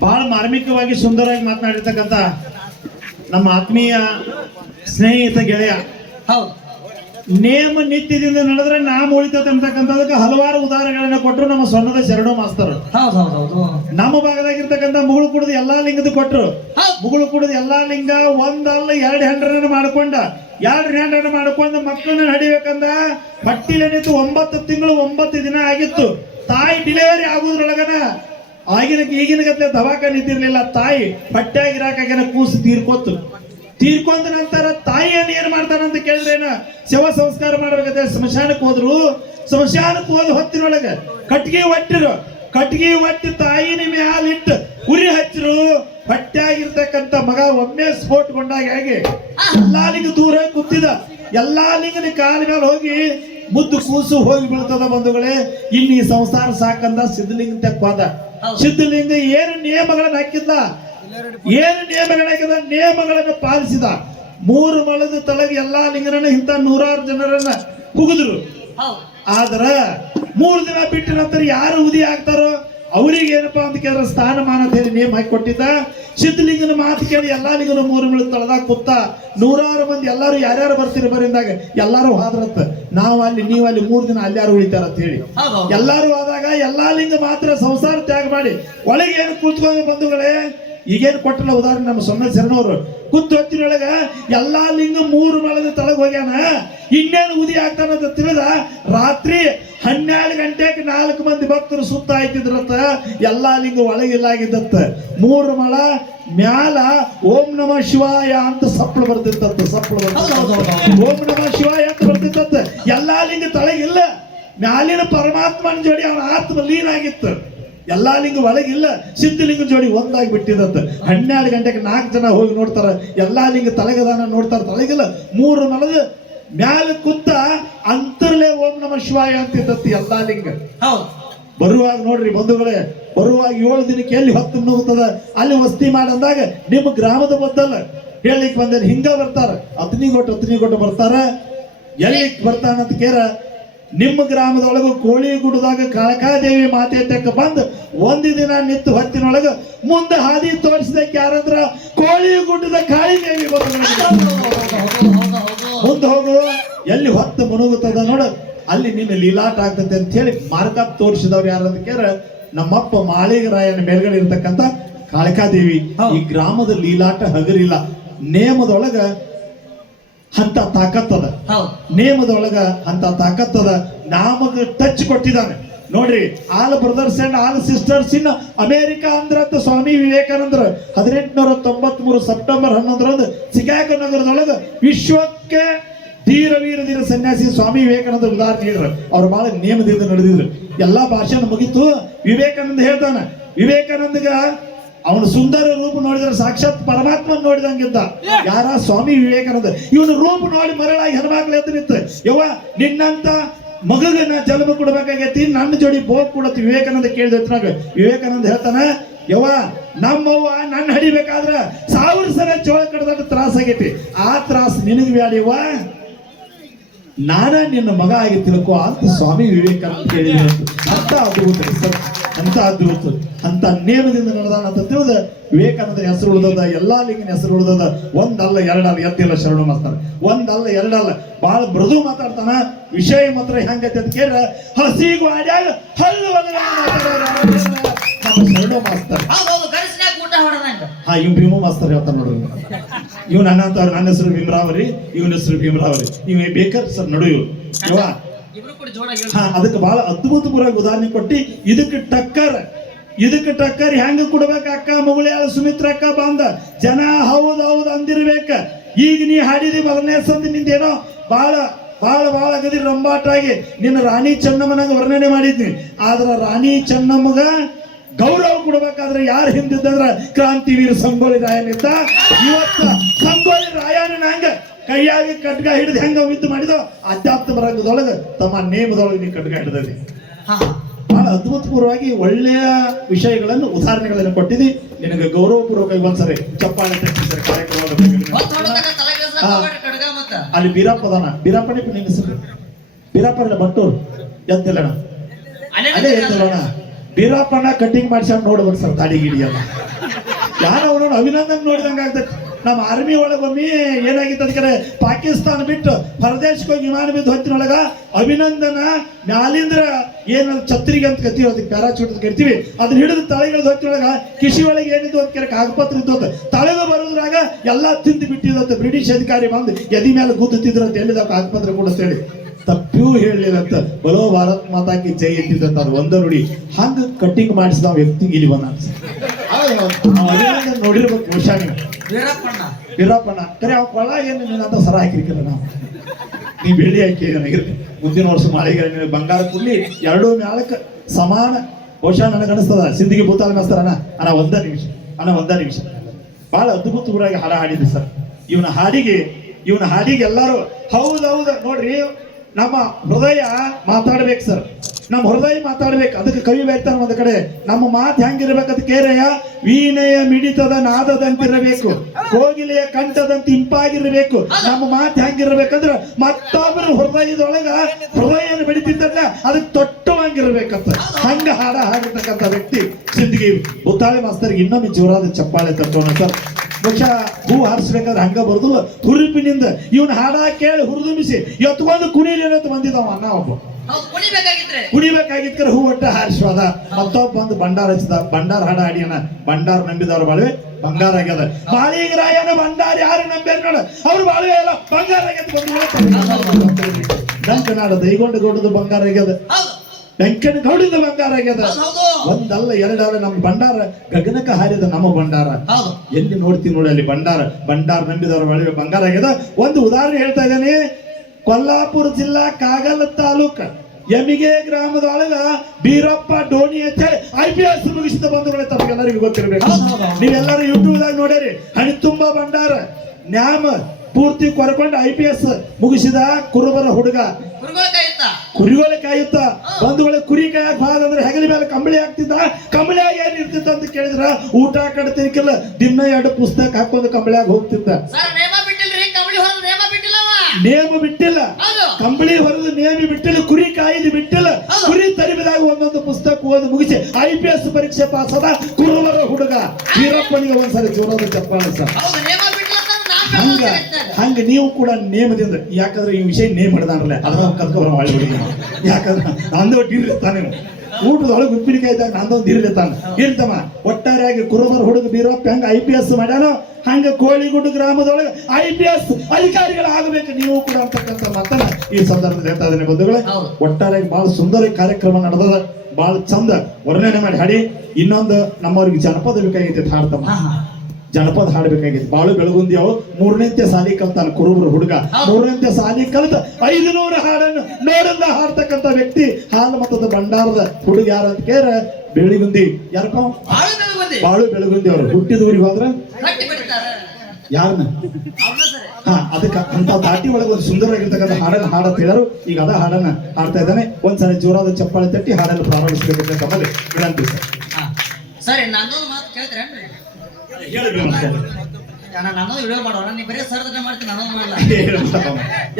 ಬಹಳ ಮಾರ್ಮಿಕವಾಗಿ ಸುಂದರವಾಗಿ ಮಾತನಾಡಿರ್ತಕ್ಕಂಥ ನಮ್ಮ ಆತ್ಮೀಯ ಸ್ನೇಹಿತ ಗೆಳೆಯ. ಹೌದು. ನೇಮ ನಿತ್ಯದಿಂದ ನಡೆದ್ರೆ ನಾಮ ಉಳಿತದೆ ಅಂತಕ್ಕಂಥದಕ್ಕೆ ಹಲವಾರು ಉದಾಹರಣೆಗಳನ್ನ ಕೊಟ್ಟರು ನಮ್ಮ ಸ್ವರ್ಣದ ಶರಣು ಮಾಸ್ತರು. ನಮ್ಮ ಭಾಗದಾಗಿರ್ತಕ್ಕಂಥ ಮುಗುಳು ಕುಡಿದು ಎಲ್ಲಾ ಲಿಂಗದ ಕೊಟ್ರು. ಹೌದು. ಮುಗುಳು ಕುಡಿದು ಎಲ್ಲಾ ಲಿಂಗ ಒಂದಲ್ಲ ಎರಡು ಹೆಂಡ್ರನ್ನ ಮಾಡ್ಕೊಂಡ. ಎರಡು ಹೆಂಡ್ರನ್ನ ಮಾಡ್ಕೊಂಡು ಮಕ್ಕಳನ್ನ ಹಡಿಬೇಕಂದ ಹೊಟ್ಟಿಲೆ ನಿಂತು ಒಂಬತ್ತು ತಿಂಗಳು ಒಂಬತ್ತು ದಿನ ಆಗಿತ್ತು. ತಾಯಿ ಡಿಲಿವರಿ ಆಗುದ್ರೊಳಗನ ಆಗಿನ ಈಗಿನ ಗತ್ಲೆ ದವಾಖಾನೆ ಇದ್ದಿರ್ಲಿಲ್ಲ. ತಾಯಿ ಪಟ್ಟಾಗಿರಾಕಾಗಿನ ಕೂಸು ತೀರ್ಕೊತ್ತು. ತೀರ್ಕೊಂಡ ನಂತರ ತಾಯಿಯನ್ನು ಏನ್ ಮಾಡ್ತಾನಂತ ಕೇಳಿದ್ರೇನ ಶವ ಸಂಸ್ಕಾರ ಮಾಡ್ಬೇಕಾದ್ರೆ ಸ್ಮಶಾನಕ್ಕೆ ಹೋದ್ರು. ಸ್ಮಶಾನಕ್ಕೆ ಹೋದ ಹೊತ್ತಿನೊಳಗೆ ಕಟ್ಟಿಗೆ ಒಟ್ಟಿರು. ಕಟ್ಟಿಗೆ ಒಟ್ಟಿ ತಾಯಿನ ಮ್ಯಾಲಿಟ್ಟು ಉರಿ ಹಚ್ಚರು. ಹೊಟ್ಟೆಯಾಗಿರ್ತಕ್ಕಂಥ ಮಗ ಒಮ್ಮೆ ಸ್ಫೋಟಗೊಂಡಾಗ ಹೇಗೆ ಎಲ್ಲಾ ಲಿಂಗ ದೂರ ಕೂತಿದ. ಎಲ್ಲಾ ಲಿಂಗನ ಕಾಲ ಮೇಲೆ ಹೋಗಿ ಮುದ್ದು ಕೂಸು ಹೋಗಿ ಬೀಳ್ತದ ಬಂಧುಗಳೇ ಇಲ್ಲಿ ಸಂಸಾರ ಸಾಕಂದ ಸಿದ್ಧಲಿಂಗ ತೆಕ್ಕೋದ ಸಿದ್ಧಲಿಂಗ ಏನು ನಿಯಮಗಳನ್ನ ಹಾಕಿದ್ದ? ಏನು ನಿಯಮಗಳನ್ನ ಹಾಕಿದ? ನಿಯಮಗಳನ್ನು ಪಾಲಿಸಿದ. ಮೂರು ಮಳದ ತಳಗೆ ಎಲ್ಲಾ ಲಿಂಗರನ್ನ ಇಂಥ ನೂರಾರು ಜನರನ್ನ ಕುಗಿದ್ರು ಆದ್ರ ಮೂರು ದಿನ ಬಿಟ್ಟ ನಂತರ ಯಾರು ಉದಿ ಆಗ್ತಾರೋ ಅವರಿಗೆ ಏನಪ್ಪ ಅಂತ ಕೇಳಿದ್ರೆ ಸ್ಥಾನಮಾನ ಅಂತ ಹೇಳಿ ನೇಮ ಹಾಕಿ ಕೊಟ್ಟಿದ್ದ ಸಿದ್ಧಲಿಂಗನ ಮಾತು ಕೇಳಿ ಎಲ್ಲಾ ಲಿಂಗನ ಮೂರು ಮಿಳು ತಳದಾಗ ಕೂತ ನೂರಾರು ಮಂದಿ ಎಲ್ಲಾರು ಯಾರ್ಯಾರು ಬರ್ತೀರಿ ಬರಿಂದಾಗ ಎಲ್ಲಾರು ಹಾದ್ರತ್ತ ನಾವು ಅಲ್ಲಿ ನೀವು ಅಲ್ಲಿ ಮೂರು ದಿನ ಅಲ್ಲಿ ಯಾರು ಉಳಿತಾರ ಅಂತ ಹೇಳಿ. ಎಲ್ಲಾರು ಆದಾಗ ಎಲ್ಲಾ ಲಿಂಗ ಮಾತ್ರ ಸಂಸಾರ ತ್ಯಾಗ ಮಾಡಿ. ಒಳಗೆ ಏನು ಕೂತ್ಕೊಂಡು ಬಂಧುಗಳೇ? ಈಗೇನು ಕೊಟ್ಟಲ್ಲ ಉದಾಹರಣೆ ನಮ್ಮ ಸೊನ್ನ ಶರಣವರು? ಕುತ್ತು ಹೊತ್ತಿನೊಳಗ ಎಲ್ಲಾ ಲಿಂಗ ಮೂರು ಮಳದ ತಳಗ ಹೋಗ್ಯಾನ. ಇನ್ನೇನು ಉದಿ ಆಗ್ತಾನಂತ ತಿಳಿದ ರಾತ್ರಿ ಹನ್ನೆರಡು ಗಂಟೆಗೆ ನಾಲ್ಕು ಮಂದಿ ಭಕ್ತರು ಸುತ್ತ ಆಯ್ತಿದ್ರತ್ತ ಎಲ್ಲಾ ಲಿಂಗ ಒಳಗಿಲ್ಲಾಗಿದ್ದತ್ತ. ಮೂರು ಮಳ ಮ್ಯಾಲ ಓಂ ನಮ ಶಿವಾಯ ಅಂತ ಸಪ್ಪಳ ಬರ್ತಿತ್ತಂತ ಸಪ್ಪಳ ಬರ್ತಿತ್ತು ಓಂ ನಮ ಶಿವಾಯ ಅಂತ ಬರ್ತಿತ್ತಂತ. ಎಲ್ಲಾ ಲಿಂಗ ತಳಗಿಲ್ಲ. ಮ್ಯಾಲಿನ ಪರಮಾತ್ಮನ ಜೋಡಿ ಅವನ ಆತ್ಮ ಲೀನ ಆಗಿತ್ತು ಎಲ್ಲಾ ಲಿಂಗ ಒಳಗಿಲ್ಲ ಸಿದ್ಧಲಿಂಗ ಜೋಡಿ ಒಂದಾಗಿ ಬಿಟ್ಟಿದಂತ ಹನ್ನೆರಡು ಗಂಟೆಗೆ ನಾಲ್ಕು ಜನ ಹೋಗಿ ನೋಡ್ತಾರ ಎಲ್ಲಾ ಲಿಂಗ ತಲೆಗದಾನ ನೋಡ್ತಾರ ತಲೆಗಿಲ್ಲ. ಮೂರು ನಲಗ ಮ್ಯಾಲ ಕುತ್ತ ಅಂತರ್ಲೆ ಓಂ ನಮ ಶಿವಾಯ ಅಂತಿದ್ದಂತ ಎಲ್ಲಾ ಲಿಂಗ. ಬರುವಾಗ ನೋಡ್ರಿ ಬಂಧುಗಳೇ ಬರುವಾಗ ಏಳು ದಿನಕ್ಕೆ ಎಲ್ಲಿ ಹೊತ್ತು ನೋಗುತ್ತದ? ಅಲ್ಲಿ ವಸ್ತಿ ಮಾಡಂದಾಗ ನಿಮ್ಮ ಗ್ರಾಮದ ಬದ್ದಲ್ಲ ಹೇಳಿಕ್ ಬಂದ ಹಿಂಗ ಬರ್ತಾರ. ಅತ್ನಿ ಕೊಟ್ಟು ಅತ್ನಿ ಕೊಟ್ಟು ಬರ್ತಾರ. ಎಲ್ಲಿ ಬರ್ತಾನಂತ ಕೇರ. ನಿಮ್ಮ ಗ್ರಾಮದೊಳಗ ಕೋಳಿ ಗುಡ್ಡದಾಗ ಕಾಳಕಾದೇವಿ ಮಾತೆ ತಕ್ಕ ಬಂದು ಒಂದು ದಿನ ನಿಂತು ಹೊತ್ತಿನೊಳಗ ಮುಂದೆ ಹಾದಿ ತೋರಿಸಿದಕ್ಕೆ ಯಾರಂದ್ರ ಕೋಳಿ ಗುಡ್ಡದ ಕಾಳಿ ದೇವಿ ಮುಂದೆ ಹೋಗು ಎಲ್ಲಿ ಹೊತ್ತು ಮುನುಗುತ್ತದ ನೋಡು. ಅಲ್ಲಿ ನಿನ್ನ ಲೀಲಾಟ ಆಗ್ತದೆ ಅಂತ ಹೇಳಿ ಮಾರ್ಗ ತೋರಿಸಿದವ್ರು ಯಾರಂತ ಕೇಳ ನಮ್ಮಪ್ಪ ಮಾಳಿಗರಾಯನ ಮೇಲ್ಗಡೆ ಇರ್ತಕ್ಕಂಥ ಕಾಳಿಕಾದೇವಿ. ಈ ಗ್ರಾಮದ ಲೀಲಾಟ ಹಗರಿಲ್ಲ. ನೇಮದೊಳಗ ಅಂತ ತಾಕತ್ತದ. ನೇಮದೊಳಗ ಅಂತ ತಾಕತ್ತದ ನಾಮಗ ಟಚ್ ಕೊಟ್ಟಿದ್ದಾನೆ. ನೋಡ್ರಿ all brothers and all sisters in America ಅಂದ್ರಂತ Swami ವಿವೇಕಾನಂದ್ರ ಹದಿನೆಂಟುನೂರ ತೊಂಬತ್ ಮೂರು ಸೆಪ್ಟೆಂಬರ್ ಹನ್ನೊಂದರಂದು ಚಿಕಾಗೋ ನಗರದೊಳಗ ವಿಶ್ವಕ್ಕೆ ಧೀರ ವೀರ ಧೀರ ಸನ್ಯಾಸಿ ಸ್ವಾಮಿ ವಿವೇಕಾನಂದ ಉದಾಹರಣೆ ಹೇಳಿದ್ರು ಅವ್ರು ಬಹಳ ನೇಮದಿಂದ ನಡೆದಿದ್ರು. ಎಲ್ಲಾ ಭಾಷೆನ ಮುಗಿತು. ವಿವೇಕಾನಂದ ಹೇಳ್ತಾನೆ ವಿವೇಕಾನಂದಗ ಅವನು ಸುಂದರ ರೂಪ ನೋಡಿದ್ರೆ ಸಾಕ್ಷಾತ್ ಪರಮಾತ್ಮ ನೋಡಿದಂಗಿದ್ದ. ಯಾರ ಸ್ವಾಮಿ ವಿವೇಕಾನಂದ? ಇವನ ರೂಪ ನೋಡಿ ಮರಳಾಗಿ ಹೆಣ್ಮಕ್ಳು ಎದ್ದು ನಿಂತ. ಯವ್ವ ನಿನ್ನಂತ ಮಗಗ ನಾ ಜನ್ಮ ಕೊಡ್ಬೇಕಾಗೈತಿ ನನ್ನ ಜೋಡಿ ಬೋಗ್ ಕೊಡತ್ ವಿವೇಕಾನಂದ ಕೇಳಿದ ವಿವೇಕಾನಂದ ಹೇಳ್ತಾನ ಯವ್ವ ನಮ್ಮವ್ವ ನನ್ನ ಹಡಿಬೇಕಾದ್ರ ಸಾವಿರ ಸಲ ಜೋಳ ಕಡದ ತ್ರಾಸ ಆಗೈತಿ. ಆ ತ್ರಾಸ ನಿನಗ್ ಬ್ಯಾಡಿವ್ವ ನಾನ ನಿನ್ನ ಮಗ ಆಗಿ ತಿಳ್ಕೋ ಅಂತ ಸ್ವಾಮಿ ವಿವೇಕಾನಂದ ಕೇಳಿದ್ರು ಅಂತ ಅದ್ಭುತ ಅಂತ ಅದ್ಭುತ ಅಂತ ನೇಮದಿಂದ ನಡೆದಾನ ಅಂತ ತಿಳಿದ ವಿವೇಕಾನಂದ ಹೆಸರು ಉಳಿದದ ಎಲ್ಲಾ ಲಿಂಗನ ಹೆಸರು ಉಳಿದದ ಒಂದಲ್ಲ ಎರಡಲ್ಲ ಎತ್ತಿಲ್ಲ ಶರಣ ಮಾಡ್ತಾರೆ ಒಂದಲ್ಲ ಎರಡಲ್ಲ ಬಹಳ ಮೃದು ಮಾತಾಡ್ತಾನ ವಿಷಯ ಮಾತ್ರ ಹೆಂಗೈತೆ ಅಂತ ಕೇಳ ಹಸಿಗೂ ಆಡ್ಯಾಗ ಹಲ್ಲು ಶರಣ ಮಾಸ್ತರ್. ಹಾ ಇವ್ ಭೀಮ ಮಾಸ್ತರ್ ಹೇಳ್ತಾರ ನೋಡ್ರಿ ಇವ್ ನನ್ನ ಅಂತ ನನ್ನ ಹೆಸರು ಭೀಮರಾವರಿ ಇವನ ಹೆಸರು ಭೀಮರಾವರಿ. ಇವ್ ಬೇಕರ್ ಸರ್ ನಡು ಇವ್ ಅದಕ್ಕೆ ಬಹಳ ಅದ್ಭುತಪೂರ್ವಕ ಉದಾಹರಣೆ ಕೊಟ್ಟಿ, ಇದಕ್ಕೆ ಟಕ್ಕರ್ ಇದಕ್ಕೆ ಟಕ್ಕರ್ ಹೆಂಗ ಕೊಡ್ಬೇಕ ಅಕ್ಕ ಮಗಳ ಸುಮಿತ್ರ ಅಕ್ಕ ಬಂದ? ಜನ ಹೌದ್ ಹೌದ್ ಅಂದಿರ್ಬೇಕ. ಈಗ ನೀ ಹಾಡಿದಿ ಮೊದಲನೇ ಸಂದಿ ನಿಂದೇನೋ ಬಹಳ ಬಹಳ ಬಹಳ ಅಗದಿ ರಂಬಾಟಾಗಿ ನಿನ್ನ ರಾಣಿ ಚೆನ್ನಮ್ಮನಾಗ ವರ್ಣನೆ ಮಾಡಿದ್ನಿ. ಆದ್ರ ರಾಣಿ ಚೆನ್ನಮ್ಮಗ ಗೌರವ ಕೊಡ್ಬೇಕಾದ್ರೆ ಯಾರು ಹಿಂದಿದ್ದಂದ್ರ ಕ್ರಾಂತಿವೀರ ಸಂಗೊಳ್ಳಿ ರಾಯನಿದ್ದ ಇವತ್ತ ಸಂಗೊಳ್ಳಿ ರಾಯನ ಹಂಗ ಕೈಯಾಗಿ ಕಟ್ಗ ಹಿಡಿದು ಹೆಂಗ ವಿದ್ದು ಮಾಡಿದೋ ಅಧ್ಯಾತ್ಮ ರಂಗದೊಳಗೆ ತಮ್ಮ ನೇಮದೊಳಗೆ ನೀ ಕಟ್ಗ ಹಿಡಿದಿ ಹಾ. ಬಹಳ ಅದ್ಭುತಪೂರ್ವವಾಗಿ ಒಳ್ಳೆಯ ವಿಷಯಗಳನ್ನು ಉದಾಹರಣೆಗಳನ್ನು ಕೊಟ್ಟಿದ್ದಿ ನಿನಗೆ ಗೌರವಪೂರ್ವಕವಾಗಿ ಒಂದ್ಸರಿ ಚಪ್ಪಾಳೆ ತಟ್ಟಿದ್ದಾರೆ ಹಾ. ಅಲ್ಲಿ ಬೀರಪ್ಪ ಅದಾನ ಬೀರಪ್ಪನೇ ನಿನ್ನ ಹೆಸರು? ಬೀರಪ್ಪ ಅಲ್ಲ ಬಟ್ಟೂರು ಅಲ್ಲೇ ಅದೇ ಎದ್ದಿಲ್ಲಣ ಬೀರಪ್ಪನ ಕಟಿಂಗ್ ಮಾಡಿಸ್ಕೊಂಡು ನೋಡ್ಬೇಕು ಸರ್ ತಾಡಿ ಗಿಡಿ ಎಲ್ಲ ಯಾರೋ ಅವನನ್ನು ಅಭಿನಂದನ್ ನೋಡಿದಂಗ ಆಗ್ತದೆ ನಮ್ಮ ಆರ್ಮಿ ಒಳಗೊಮ್ಮೆ ಏನಾಗಿತ್ತು ಅದಕ್ಕೆ ಪಾಕಿಸ್ತಾನ ಬಿಟ್ಟು ಹೊರದೇಶಕ್ಕೆ ಹೋಗಿ ವಿಮಾನ ಬಿದ್ದು ಹೊತ್ತಿನೊಳಗ ಅಭಿನಂದನ, ಮ್ಯಾಲಿಂದ್ರ ಏನ ಛತ್ರಿಗೆ ಅಂತ ಕತ್ತೀವಿ ಅದಕ್ಕೆ ಪ್ಯಾರಾಚೂಟ್ ಅಂತ ಕರಿತೀವಿ. ಅದನ್ನ ಹಿಡಿದು ತಲೆಗಿಳಿದು ಹೊತ್ತಿನೊಳಗ ಕಿಶಿ ಒಳಗೆ ಏನಿದ್ದು ಅಂತ ಕೆರೆ ಕಾಗಪತ್ರ ಇದ್ದು ತಳೆದು ಬರೋದ್ರಾಗ ಎಲ್ಲಾ ತಿಂದು ಬಿಟ್ಟಿದಂತ ಬ್ರಿಟಿಷ್ ಅಧಿಕಾರಿ ಬಂದು ಎದಿ ಮೇಲೆ ಗುದ್ದುತ್ತಿದ್ರು ಅಂತ ಹೇಳಿದ ಕಾಗಪತ್ರ ಕೂಡ ಹೇಳಿ ತಪ್ಪಿಯೂ ಹೇಳಲಿಲ್ಲ ಅಂತ. ಬಲೋ ಭಾರತ್ ಮಾತಾಕಿ ಜೈ ಎತ್ತಿದಂತ ಅದು ಒಂದ ನುಡಿ. ಹಂಗ ಕಟ್ಟಿಂಗ್ ಮಾಡಿಸಿದ ವ್ಯಕ್ತಿ ಇಲ್ಲಿ ಬಂದ ನೋಡಿರ್ಬೇಕು ಬಹುಶಃ ನೀವು? ವೀರಪ್ಪಣ್ಣ. ಕರೆ ಅವ್ ಕೊಳ ಏನು? ನಿನ್ನಂತ ಸರ ಹಾಕಿರ್ಕಿಲ್ಲ ನಾವು? ನೀ ಬೆಳ್ಳಿ ಹಾಕಿ ನನಗಿರ್ತಿ ಮುಂದಿನ ವರ್ಷ ಮಾಳಿಗೆ ನಿನಗೆ ಬಂಗಾರ ಕುಲ್ಲಿ ಎರಡೂ ಮ್ಯಾಳಕ್ಕೆ ಸಮಾನ. ಬಹುಶಃ ನನಗೆ ಅನಿಸ್ತದ ಸಿಂಧಿಗೆ ಭೂತಾಲ ಮೇಸ್ತಾರ ಅಣ್ಣ. ಒಂದ ನಿಮಿಷ. ಅಣ್ಣ ಒಂದ ನಿಮಿಷ. ಬಹಳ ಅದ್ಭುತ ಊರಾಗಿ ಹಾಡ ಹಾಡಿದ್ರಿ ಸರ್. ಇವನ ಹಾಡಿಗೆ ಇವನ ಹಾಡಿಗೆ ಎಲ್ಲರೂ ಹೌದೌದು ನೋಡ್ರಿ. ನಮ್ಮ ಹೃದಯ ಮಾತಾಡ್ಬೇಕು ಸರ್. ನಮ್ಮ ಹೃದಯ ಮಾತಾಡ್ಬೇಕು. ಅದಕ್ಕೆ ಕವಿ ಬೈತಾನ ಒಂದ್ ಕಡೆ. ನಮ್ಮ ಮಾತು ಹೆಂಗಿರ್ಬೇಕು ಅದಕ್ಕೆ ಕೇರೆಯ ವೀಣೆಯ ಮಿಡಿತದ ನಾದದಂತಿರಬೇಕು. ಕೋಗಿಲೆಯ ಕಂಠದಂತ ಇಂಪಾಗಿರ್ಬೇಕು. ನಮ್ಮ ಮಾತು ಹೆಂಗಿರ್ಬೇಕಂದ್ರ ಮತ್ತೊಬ್ಬರು ಹೃದಯದೊಳಗ ಹೃದಯ ಬೆಳಿತಿದ್ದಲ್ಲ ಅದಕ್ಕೆ ತೊಟ್ಟವಾಗಿರ್ಬೇಕಂತ. ಹಂಗ ಹಾಡ ಹಾಡಿರ್ತಕ್ಕಂಥ ವ್ಯಕ್ತಿ ಸಿಂದಗಿ ಬುತ್ತಾಳೆ ಮಾಸ್ತರ್ಗೆ ಇನ್ನೊಮ್ಮೆ ಜೋರಾದ ಚಪ್ಪಾಳೆ ತಟ್ಟೋಣ ಸರ್. ಬಹುಶಃ ಹೂ ಹಾರಿಸ್ಬೇಕಾದ್ರೆ ಹಂಗ ಬರ್ದು ಹುರುಪಿನಿಂದ ಇವನ್ ಹಾಡ ಕೇಳಿ ಹುರಿದುಂಬಿಸಿ ಎತ್ಕೊಂಡು ಕುಣಿಲಿ ಅಂತ ಬಂದಿದ್ದಾವ ಅಣ್ಣ ಒಬ್ಬ. ಕುಣಿಬೇಕಾಗಿದ್ರೆ. ಹೂ ಒಟ್ಟ ಹಾರಿಸೋದ ಮತ್ತೊಬ್ಬ ಬಂದು ಭಂಡಾರ ಹಚ್ಚದ. ಭಂಡಾರ ಹಾಡ ಹಾಡಿಯನ ಭಂಡಾರ ನಂಬಿದವ್ರ ಬಾಳ್ವೆ. ಬಂಗಾರ ಆಗ್ಯದ. ಮಾಳಿಗರಾಯನ ಭಂಡಾರ ಯಾರು ನಂಬ್ಯಾರ ನೋಡ. ಅವ್ರ ಬಾಳ್ವೆ ಎಲ್ಲ ಬಂಗಾರ ಆಗ್ಯದ ಡಂಕನಾಡ ದೈಗೊಂಡ ಗೌಡದ ಬಂಗಾರ ಆಗ್ಯದ. ವೆಂಕಟ ಗೌಡದ ಬಂಗಾರ ಆಗ್ಯದ. ಒಂದಲ್ಲ ಎರಡಲ್ಲ ನಮ್ಮ ಭಂಡಾರ. ಗಗನಕ ಹಾರಿದ ನಮ್ಮ ಭಂಡಾರ. ಎಲ್ಲಿ ನೋಡ್ತೀನಿ ನೋಡಿ ಅಲ್ಲಿ ಭಂಡಾರ. ಭಂಡಾರ ನಂಬಿದವ್ರ ಬಾಳ್ವೆ ಬಂಗಾರ ಆಗ್ಯದ. ಒಂದು ಉದಾಹರಣೆ ಹೇಳ್ತಾ ಇದ್ದೇನೆ. ಕೊಲ್ಲಾಪುರ ಜಿಲ್ಲಾ ಕಾಗಲ್ ತಾಲೂಕ ಎಮಿಗೆ ಗ್ರಾಮದೊಳಗ ಬೀರಪ್ಪ ಡೋಣಿ ಅಂತ ಹೇಳಿ ಐ ಪಿ ಎಸ್ ಮುಗಿಸಿದ ಬಂಧುಗಳೇ ತಮಗೆಲ್ಲರಿಗೂ ಗೊತ್ತಿರಬೇಕು. ನೀವೆಲ್ಲರೂ ಯೂಟ್ಯೂಬ್ ದಾಗ ನೋಡಿರಿ. ಹಣಿ ತುಂಬಾ ಭಂಡಾರ. ನ್ಯಾಮ ಪೂರ್ತಿ ಕೊರಕೊಂಡು ಐ ಪಿ ಎಸ್ ಮುಗಿಸಿದ ಕುರುಬರ ಹುಡುಗ. ಕುರುಗಳ ಕಾಯುತ್ತ? ಬಂಧುಗಳ ಕುರಿ ಕಾಯಕ್ ಬಾದ ಅಂದ್ರೆ ಹೆಗಲಿ ಮೇಲೆ ಕಂಬಳಿ ಹಾಕ್ತಿದ್ದ? ಕಂಬಳಿಯಾಗ ಏನ್ ಇರ್ತಿತ್ತ ಅಂತ ಕೇಳಿದ್ರ? ಊಟ ಕಡ್ತಿರ್ಕಿಲ್ಲ ದಿನ ಎರಡು ಪುಸ್ತಕ ಹಾಕೊಂಡು ಕಂಬಳಿಯಾಗ ಹೋಗ್ತಿದ್ದ ಸರ್ ನೇಮ ಬಿಟ್ಟಿಲ್ರಿ ಕವಳಿ ಹೊರದು ನೇಮ ಬಿಟ್ಟಿಲ್ಲವ ನೇಮ ಬಿಟ್ಟಿಲ್ಲ. ಕಂಬಳಿ ಹೊರದು ನೇಮಿ ಬಿಟ್ಟಿಲ್ಲ ಕುರಿ ಕಾಯಿದು ಬಿಟ್ಟಿಲ್ಲ. ಕುರಿ ತರಿಬಿದಾಗ ಒಂದೊಂದು ಪುಸ್ತಕ ಓದಿ ಮುಗಿಸಿ ಐ ಪಿ ಎಸ್ ಪರೀಕ್ಷೆ ಪಾಸ್ ಆದ ಕುರುವರ ಹುಡುಗ ವೀರಪ್ಪನಿಗೆ ಒಂದ್ಸರಿ ಜೋರಾದ ಚಪ್ಪಾಳೆ ಸರ್. ಹಂಗ ಹಂಗ ನೀವು ಕೂಡ ನೇಮದಿಂದ ಯಾಕಂದ್ರೆ ಈ ವಿಷಯ ನೇಮ್ ಹಿಡ್ದಾನಲ್ಲ ಅದ್ರ ಕಲ್ತ್ಕೊಬರ ಹುಡುಗ ಯಾಕಂದ್ರೆ ಅಂದ ಇರ್ತಾನೆ ಊಟದೊಳಗೆ ಉಪ್ಪಿನಕಾಯಿ ಇದ್ದಾಗ ನಂದೊಂದು ಇರ್ಲಿತ್ತಾನ ಇರ್ತಮ್ಮ ಒಟ್ಟಾರೆಯಾಗಿ ಕುರುಬರ ಹುಡುಗ ಬೀರಪ್ಪ ಹೆಂಗ ಐ ಪಿ ಎಸ್ ಮಾಡ್ಯಾನೋ ಹಂಗ ಕೋಳಿಗುಡ್ಡು ಗ್ರಾಮದೊಳಗೆ ಐ ಪಿ ಎಸ್ ಅಧಿಕಾರಿಗಳಾಗಬೇಕು ನೀವು ಕೂಡ ಅಂತಕ್ಕಂಥ ಮಾತನ್ನ ಈ ಸಂದರ್ಭದಲ್ಲಿ ಹೇಳ್ತಾ ಇದ್ದೇನೆ ಬಂಧುಗಳೇ. ಒಟ್ಟಾರೆ ಬಹಳ ಸುಂದರ ಕಾರ್ಯಕ್ರಮ ನಡೆದದ ಬಹಳ ಚಂದ ವರ್ಣನೆ ಮಾಡಿ ಹಾಡಿ. ಇನ್ನೊಂದು ನಮ್ಮವ್ರಿಗೆ ಜನಪದ ಬೇಕಾಗೈತೆ ಹಾಡ್ತಮ್ಮ. ಜನಪದ ಹಾಡ್ಬೇಕಾಗಿತ್ತು ಬಾಳು ಬೆಳಗುಂದಿ ಅವು ಮೂರನೇಂತೆ ಸಾಲಿ ಕಲ್ತಾನ ಕುರುಬರು ಹುಡುಗ. ಮೂರನೇಂತೆ ಸಾಲಿ ಕಲ್ತ ಐದು ನೂರು ಹಾಡನ್ನು ನೋಡಲ್ಲ ಹಾಡ್ತಕ್ಕಂತ ವ್ಯಕ್ತಿ ಹಾಲು ಮತದ ಭಂಡಾರದ ಹುಡುಗ ಯಾರ ಅಂತ ಕೇರ ಬೆಳಗುಂದಿ. ಯಾರಪ್ಪ? ಬಾಳು ಬೆಳಗ್ ಬಾಳು ಬೆಳಗುಂದಿ ಅವರು. ಹುಟ್ಟಿದ ಊರಿಗೆ ಹೋದ್ರ ಯಾರನ್ನ? ಹಾ ಅದಕ್ಕೆ ಅಂತ ದಾಟಿ ಒಳಗೆ ಒಂದು ಸುಂದರವಾಗಿರ್ತಕ್ಕಂಥ ಹಾಡನ್ನ ಹಾಡ ಹೇಳಿದ್ರು. ಈಗ ಅದ ಹಾಡನ್ನ ಹಾಡ್ತಾ ಇದ್ದಾನೆ. ಒಂದ್ಸರಿ ಜೋರಾದ ಚಪ್ಪಾಳೆ ತಟ್ಟಿ ಹಾಡನ್ನು ಪ್ರಾರಂಭಿಸಬೇಕಂತ ತಮ್ಮಲ್ಲಿ ವಿನಂತಿ ಸರ್. ಸರಿ ನನ್ನೊಂದು ಮಾತು ಕೇಳ್ತೀರೇನ್ರಿ ನನ್ನೊಂದು ವಿಡಿಯೋ ಮಾಡೋಣ. ಬರೀ ಮಾಡ್ತೀನಿ ನನ್ನೊಂದು ಮಾಡಲ್ಲ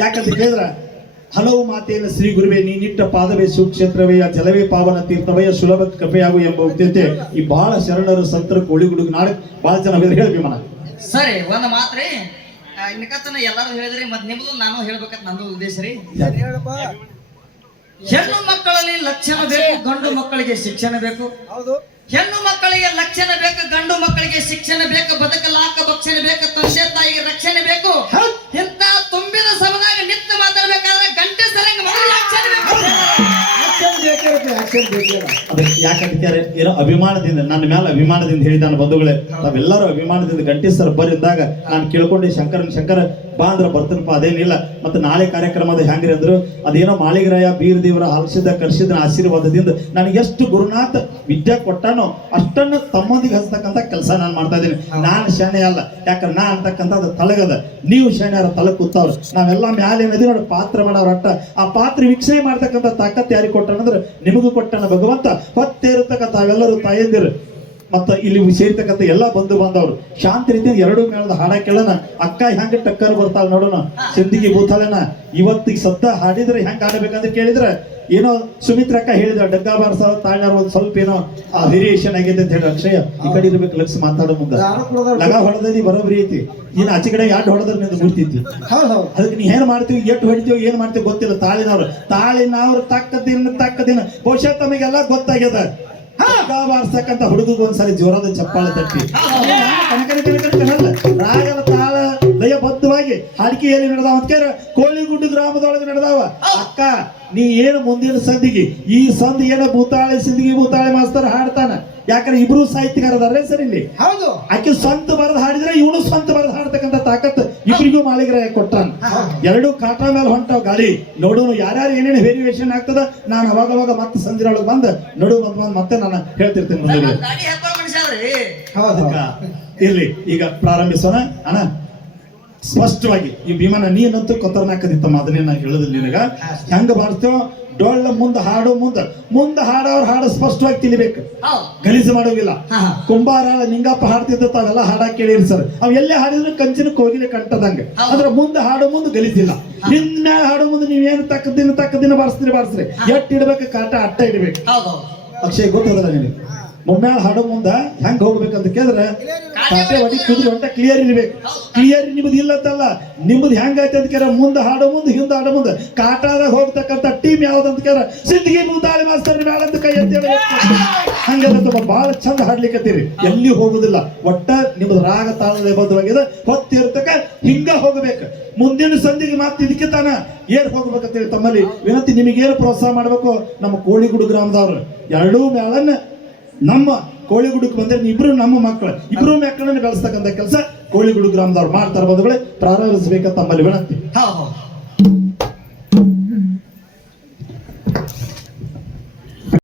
ಯಾಕಂತ ಕೇಳಿದ್ರ ಹಲವು ಮಾತೆಯನ್ನು ಶ್ರೀ ಗುರುವೇ ನೀನಿಟ್ಟ ಪಾದವೇ ಸುಕ್ಷೇತ್ರವೇ ಆ ಜಲವೇ ಪಾವನ ತೀರ್ಥವೇ ಸುಲಭ ಕಪೆಯಾಗು ಎಂಬ ಉದ್ಯತೆ ಈ ಬಹಳ ಶರಣರು ಸಂತರ ಕೊಳಿಗುಡುಗ ನಾಳೆ ಬಹಳ ಜನ ಹೇಳಿ ಮನ ಸರಿ ಒಂದು ಮಾತ್ರಿ ಇನ್ಕತನ ಎಲ್ಲಾರು ಹೇಳಿದ್ರಿ ಮತ್ ನಿಮ್ದು ನಾನು ಹೇಳ್ಬೇಕಂತ ನಂದು ಉದ್ದೇಶ ರೀ. ಹೆಣ್ಣು ಮಕ್ಕಳಲ್ಲಿ ಲಕ್ಷಣ ಬೇಕು ಗಂಡು ಮಕ್ಕಳಿಗೆ ಶಿಕ್ಷಣ ಬೇಕು. ಹೌದು. ಹೆಣ್ಣು ಮಕ್ಕಳಿಗೆ ಲಕ್ಷಣ ಬೇಕು ಗಂಡು ಮಕ್ಕಳಿಗೆ ಶಿಕ್ಷಣ ಬೇಕು ಬದುಕಲಾಕ ಭಕ್ಷಣೆ ಬೇಕು ತಂದೆ ತಾಯಿಗೆ ರಕ್ಷಣೆ ಬೇಕು. ಇಂತ ತುಂಬಿದ ಸಭದಾಗ ನಿತ್ಯ ಮಾತಾಡ್ಬೇಕಾದ್ರೆ ಗಂಟೆ ಸರಂಗ ಬೇಕೇ ಇರುತ್ತೆ, ಆಕ್ಷನ್ ಬೇಕೇ ಇಲ್ಲ. ಅದಕ್ಕೆ ಯಾಕಂತ ಏನೋ ಅಭಿಮಾನದಿಂದ ನನ್ನ ಮೇಲೆ ಅಭಿಮಾನದಿಂದ ಹೇಳಿದಾನ ಬಂಧುಗಳೇ. ತಾವೆಲ್ಲರೂ ಅಭಿಮಾನದಿಂದ ಗಂಟಿ ಸರ್ ಬರಿದ್ದಾಗ ನಾನು ಕೇಳ್ಕೊಂಡೆ ಶಂಕರನ್ ಶಂಕರ ಬಾ ಅಂದ್ರೆ ಬರ್ತನಪ್ಪ ಅದೇನಿಲ್ಲ. ಮತ್ತೆ ನಾಳೆ ಕಾರ್ಯಕ್ರಮದ ಹೆಂಗ್ರಿ ಅಂದ್ರು ಅದೇನೋ ಮಾಳಿಗರಾಯ ಬೀರ್ ದೇವರ ಹಲಸಿದ ಕರ್ಸಿದ ಆಶೀರ್ವಾದದಿಂದ ನನಗೆ ಎಷ್ಟು ಗುರುನಾಥ ವಿದ್ಯೆ ಕೊಟ್ಟಾನೋ ಅಷ್ಟನ್ನು ತಮ್ಮೊಂದಿಗೆ ಹಚ್ತಕ್ಕಂಥ ಕೆಲಸ ನಾನು ಮಾಡ್ತಾ ಇದ್ದೀನಿ. ನಾನು ಶಾಣೆ ಅಲ್ಲ. ಯಾಕಂದ್ರೆ ನಾ ಅಂತಕ್ಕಂಥದ್ದು ತಲಗದ ನೀವು ಶಾಣ್ಯಾರ ತಲೆ ಕೂತವ್ರು. ನಾವೆಲ್ಲ ಮ್ಯಾಲೆ ನದಿ ನೋಡಿ ಪಾತ್ರ ಮಾಡೋರು ಅಟ್ಟ. ಆ ಪಾತ್ರ ವೀಕ್ಷಣೆ ಮಾಡ್ತಕ್ಕಂಥ ತಾಕತ್ ಯಾರಿಗೆ ಕೊಟ್ಟನಂದ್ರೆ ನಿಮಗೂ ಕೊಟ್ಟನ ಭಗವಂತ ಇರತಕ್ಕಂಥ ತಾವೆಲ್ಲರೂ ತಾಯಂದಿರು. ಮತ್ತ ಇಲ್ಲಿ ಸೇರ್ತಕ್ಕಂಥ ಎಲ್ಲಾ ಬಂಧು ಬಾಂಧವರು ಶಾಂತ ರೀತಿಯಿಂದ ಎರಡು ಮೇಳದ ಹಾಡ ಕೇಳೋಣ. ಅಕ್ಕ ಹೆಂಗ ಟಕ್ಕರ್ ಬರ್ತಾವ ನೋಡೋಣ. ಸಿದ್ಧಿಗೆ ಭೂತಾಲೆನ ಇವತ್ತಿಗೆ ಸದ್ದ ಹಾಡಿದ್ರೆ ಹೆಂಗ ಹಾಡಬೇಕಂತ ಕೇಳಿದ್ರೆ ಏನೋ ಸುಮಿತ್ರ ಅಕ್ಕ ಹೇಳಿದ ಡಗ್ಗ ಬಾರ್ಸ ತಾಳ್ನಾರ ಒಂದ್ ಸ್ವಲ್ಪ ಏನೋ ಆ ವೇರಿಯೇಷನ್ ಆಗೈತೆ ಅಂತ ಹೇಳಿ ಅಕ್ಷಯ ಈ ಕಡೆ ಇರ್ಬೇಕು ಲಕ್ಷ ಮಾತಾಡೋ ಮುಂದೆ. ಲಗ ಹೊಡೆದಿ ಬರೋಬ್ರಿ ಐತಿ. ಇನ್ನು ಆಚೆ ಕಡೆ ಯಾಡ್ ಹೊಡೆದ್ರೆ ನಿಂದು ಗುರ್ತಿತಿ ಹೌದು ಹೌದು. ಅದಕ್ಕೆ ನೀ ಏನ್ ಮಾಡ್ತೀವಿ ಎಷ್ಟು ಹೊಡಿತೀವಿ ಏನ್ ಮಾಡ್ತೀವಿ ಗೊತ್ತಿಲ್ಲ. ತಾಳಿನವ್ರು ತಾಳಿನವ್ರು ತಕ್ಕದಿನ ತಕ್ಕದಿನ ತಕ್ಕ ದಿನ. ಬಹುಶಃ ತಮಗೆಲ್ಲ ಗೊತ್ತಾಗ್ಯದ. ಬಾರ್ಸಕ್ಕಂತ ಹುಡುಗಗೆ ಒಂದ್ಸರಿ ಜೋರಾದ ಚಪ್ಪಾಳೆ ತಟ್ಟಿ. ರಾಗದ ತಾಳ ಲಯಬದ್ಧವಾಗಿ ಹಾಡಿಕೆಯಲ್ಲಿ ನಡೆದಾವ ಅಂತ ಕೇಳ ಕೋಳಿಗುಡ್ಡು ಗ್ರಾಮದೊಳಗೆ ನಡೆದಾವ. ಅಕ್ಕ ನೀ ಏನು ಮುಂದಿನ ಸಂದಿಗೆ? ಈ ಸಂಧಿ ಏನ ಭೂತಾಳೆ ಸಿಂದಿಗೆ ಭೂತಾಳೆ ಮಾಸ್ತರ್ ಹಾಡ್ತಾನ? ಯಾಕಂದ್ರೆ ಇಬ್ರು ಸಾಹಿತ್ಯಗಾರದಾರೆ ಸರ್ ಇಲ್ಲಿ. ಹೌದು. ಆಕೆ ಸ್ವಂತ ಬರೆದು ಹಾಡಿದ್ರೆ ಇವನು ಸ್ವಂತ ಬರೆದು ಹಾಡ್ತಕ್ಕಂಥ ತಾಕತ್ ಇಬ್ಬರಿಗೂ ಮಾಲಿಗ್ರ ಕೊಟ್ಟಾನ. ಎರಡು ಕಾಟ ಮೇಲೆ ಹೊಂಟಾವ್ ಗಾಡಿ. ನೋಡೋನು ಯಾರ್ಯಾರು ಏನೇನು ವೇರಿಯೇಷನ್ ಆಗ್ತದ ನಾನು ಅವಾಗ ಅವಾಗ ಮತ್ತೆ ಸಂಜೆ ಒಳಗೆ ಬಂದು ನಡು ಬಂದ್ ಬಂದ್ ಮತ್ತೆ ನಾನು ಹೇಳ್ತಿರ್ತೇನೆ ಮುಂದೆ ಇರ್ಲಿ ಈಗ ಪ್ರಾರಂಭಿಸೋಣ. ಅಣ್ಣ ಸ್ಪಷ್ಟವಾಗಿ ಈ ಭೀಮನ ನೀನಂತೂ ಕೊತ್ತರ್ನಾಕದಿತ್ತಮ್ಮ ಅದನ್ನೇ ನಾನು ಹೇಳುದಿಲ್ಲ ನಿನಗ ಹೆಂಗ ಬಾರಿಸ್ತೇವ ಡೊಳ್ಳ ಮುಂದೆ ಹಾಡೋ ಮುಂದೆ. ಮುಂದೆ ಹಾಡೋರು ಹಾಡು ಸ್ಪಷ್ಟವಾಗಿ ತಿಳಿಬೇಕು. ಗಲೀಜು ಮಾಡೋಗಿಲ್ಲ. ಕುಂಬಾರ ನಿಂಗಪ್ಪ ಹಾಡ್ತಿದ್ದ ತಾವೆಲ್ಲ ಹಾಡ ಕೇಳಿರಿ ಸರ್. ಅವ್ ಎಲ್ಲೇ ಹಾಡಿದ್ರು ಕಂಚಿನ ಕೋಗಿಲೆ ಕಂಟದಂಗೆ. ಅದ್ರ ಮುಂದೆ ಹಾಡೋ ಮುಂದೆ ಗಲೀಜಿಲ್ಲ. ಹಿಂದ ಹಾಡೋ ಮುಂದೆ ನೀವೇನು ತಕ್ಕ ದಿನ ತಕ್ಕ ದಿನ ಬಾರಿಸ್ತೀರಿ ಬಾರಿಸ್ರಿ. ಎಟ್ ಇಡ್ಬೇಕು ಕಾಟ ಅಟ್ಟ ಇಡ್ಬೇಕು. ಅಕ್ಷಯ್ ಗೊತ್ತದಲ್ಲ ನಿನಗೆ? ಮುಮ್ಮ್ಯಾಳ ಹಾಡೋ ಮುಂದ ಹೆಂಗ್ ಹೋಗ್ಬೇಕಂತ ಕೇಳಿದ್ರೆ ಕಾಟೆ ಹೊಡಿ ಕುದುರೆ ಹೊಂಟ ಕ್ಲಿಯರ್ ಇರ್ಬೇಕು. ಕ್ಲಿಯರ್ ನಿಮ್ದು ಇಲ್ಲತ್ತಲ್ಲ ನಿಮ್ದು ಹೆಂಗೈತೆ ಅಂತ ಕೇಳ ಮುಂದೆ ಹಾಡೋ ಮುಂದೆ ಹಿಂದೆ ಹಾಡೋ ಮುಂದೆ. ಕಾಟಾದಾಗ ಹೋಗ್ತಕ್ಕಂಥ ಟೀಮ್ ಯಾವ್ದಂತ ಕೇಳ ಸಿದ್ಧಿಗೆ ಮುಂದಾಳಿ ಮಾಸ್ತರ್ ಮ್ಯಾಳ ಅಂತ ಕೈ ಅಂತ ಹಂಗೆಲ್ಲ ತುಂಬ ಬಹಳ ಚಂದ ಹಾಡ್ಲಿಕ್ಕತ್ತೀರಿ ಎಲ್ಲಿ ಹೋಗುದಿಲ್ಲ. ಒಟ್ಟ ನಿಮ್ದು ರಾಗ ತಾಳದ ಬದ್ಧವಾಗಿದೆ. ಹೊತ್ತಿರ್ತಕ್ಕ ಹಿಂಗ ಹೋಗ್ಬೇಕು. ಮುಂದಿನ ಸಂಧಿಗೆ ಮಾತು ಇದಕ್ಕೆ ತಾನ ಏನ್ ಹೋಗ್ಬೇಕಂತೇಳಿ ತಮ್ಮಲ್ಲಿ. ವಿನಂತಿ ನಿಮಗೇನು ಪ್ರೋತ್ಸಾಹ ಮಾಡ್ಬೇಕು? ನಮ್ಮ ಕೋಳಿಗುಡು ಗ್ರಾಮದವ್ರು. ಎರಡೂ ಮೇಳನ್ನ ನಮ್ಮ ಕೋಳಿಗುಡಕ್ಕೆ ಬಂದ್ರೆ ಇಬ್ರು ನಮ್ಮ ಮಕ್ಕಳು. ಇಬ್ರು ಮಕ್ಕಳನ್ನ ಬೆಳೆಸ್ತಕ್ಕಂಥ ಕೆಲಸ ಕೋಳಿಗುಡು ಗ್ರಾಮದವ್ರು ಮಾಡ್ತಾರೆ ಬಂಧುಗಳೇ. ಪ್ರಾರಂಭಿಸಬೇಕಂತ ತಮ್ಮಲ್ಲಿ ವಿನಂತಿ ಹಾ ಹೌದು